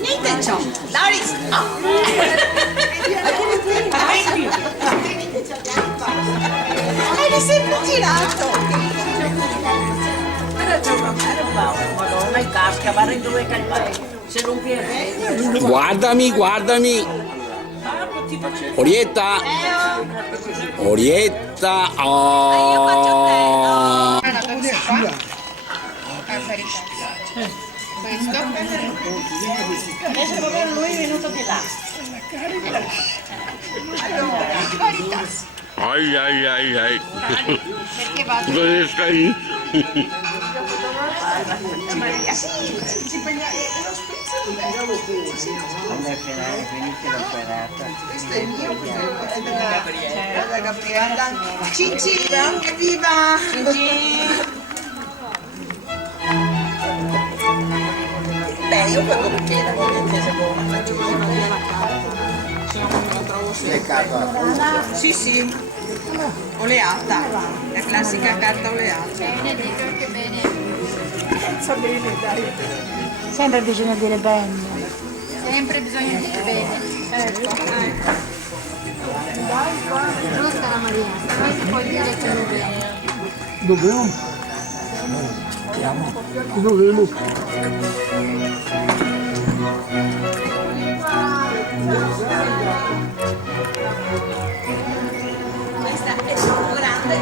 Niente ciò, Doris, no! Eri sempre girato! Madonna, in casca, va in due calpari. Se non viene. Guardami, guardami. Orietta. Orietta. Oh. Questo? Adesso proprio lui è venuto di là. Ai ai ai ai. Perché va? Dove stai? Questo è mio, è della Gabriella. Cici, evviva! Cici! Beh, io quello che era, sì, sì, oleata, la classica carta oleata. Bene, dico che bene. Sempre bisogna dire bene. Sempre bisogna dire bene. Ecco. Giusta la Maria, poi si può dire che non è. Dobbiamo? Dobbiamo. Questa è troppo grande,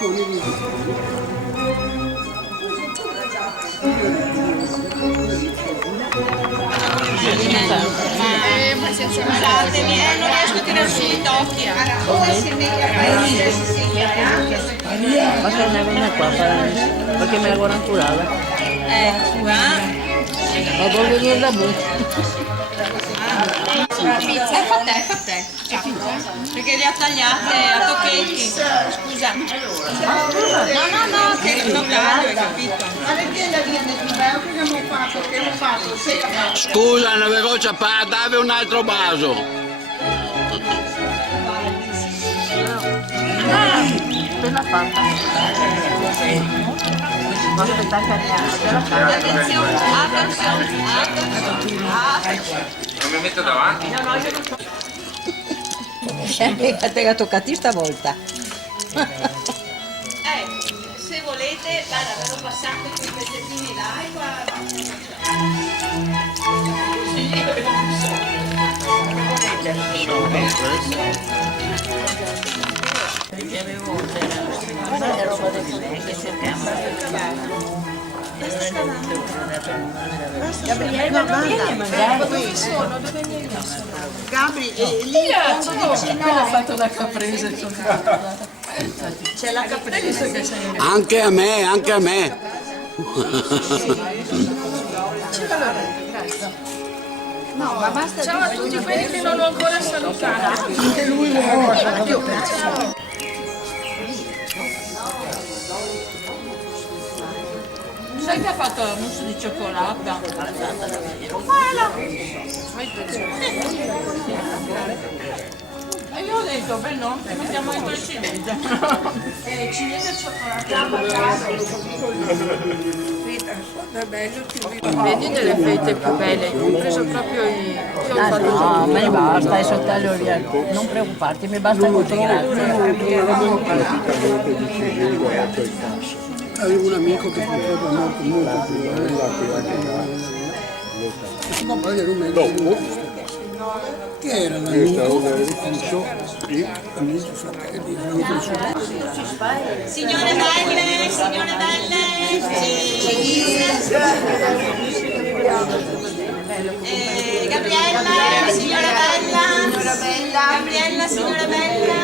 voglio metterla di qua. Scusatemi, non riesco a tirare su i tocchi. Ma che ne viene qua perché me la guarda naturale. Qua. Ma vuol venire da me. Fa te. Perché le ha tagliate a tocchetti. Scusa. No, che non taglio, hai capito? Scusa, una veloce dave un altro vaso. Appena fatta. Non aspettare che arriviamo, già la fatta. Attenzione. Non mi metto davanti? A te la toccati stavolta. Se volete, guarda, ve lo passate quei pezzettini là e qua. Guarda roba del che cerchiamo. Gabriella, non vieni a mangiare. Dove sono? Dove mi hai messo? Gabri, lì Quella ha fatto la caprese. c'è la caprese. Anche a me, anche a me. No, ma basta. Ciao a tutti quelli che non ho ancora salutato. Anche lui vuole. Ciao. Sai che ha fatto la mousse di cioccolata? E io ho detto, beh no, mettiamo dentro il ciliegia. Ciliegia e cioccolata. Vedi delle fette più belle, ho preso proprio i... Io ho fatto No, me ne basta, adesso taglio via. Non preoccuparti, mi basta così, grazie. Avevo un amico che purtroppo è morto molto più. Ma poi ero meglio che era l'amico amici, fratelli, amico suo. Signore belle, Gabriella, signora bella, signora bella.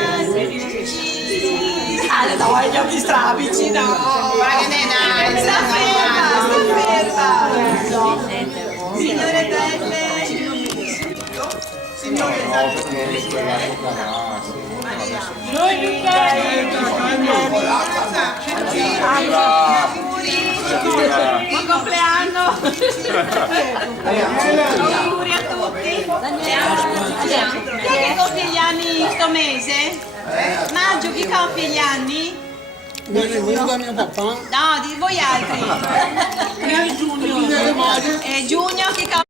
No, gli occhi strabici, no. Ma che ne sta ferma. Signore belle. Signore Noi buon compleanno. Auguri a tutti. Chi è che compie gli anni sto mese? Maggio, chi compie gli anni? Mio nipote, mio papà. No, di voi altri. Giugno. Giugno, chi compie?